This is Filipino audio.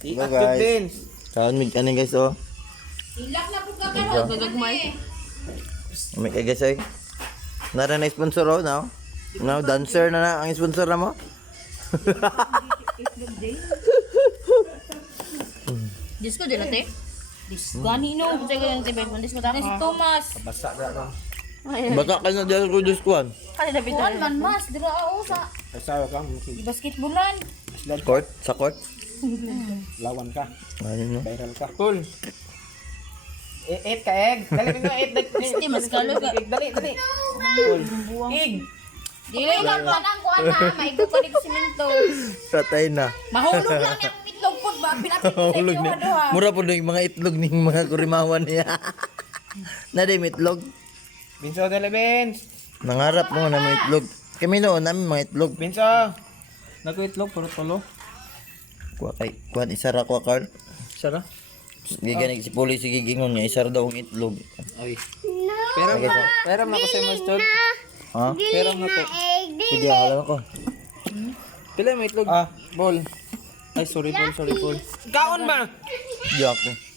Go guys. Kaon mig kanin guys oh. Ilak na po kakaroon. Gagagmay. May kay guys ay. Nara na sponsor oh now. Now dancer na ang sponsor na mo. Diyos ko, dilate. Gani no. Sige yung tibet mo. Diyos ko ta. Si Thomas. Basa na no. Baka ka na dyan ko just kuan. Kali na bitaw. Man mas. Dira ako sa Kasawa ka, basketballan. Court? Sa court? lawan ka, Ano no? viral ka. Cool. Eat ka egg. Dali mo eat. Hindi, mas kalo ka. Dali. Cool. Egg. Dili lang pa nang kuan na. Maigo pa rin simento. Patay na. Mahulog lang yung itlog po ba? Pinapit Mahulog na. Mura po na yung mga itlog ng mga kurimawan niya. Na di itlog. Binso, dali Bins. Nangarap mo na may itlog. Kami noon namin mga itlog. Binso. Nag-itlog, puro tulo. Kuan isara ko Carl. Sara? Giganig si police gigingon niya isara daw ang itlog. Ay. Pero na kasi mas tod. Ha? Pero na to. Hindi alam ko. Pila may itlog? Ball. Ay, sorry Paul. Kaon ba? Di ako.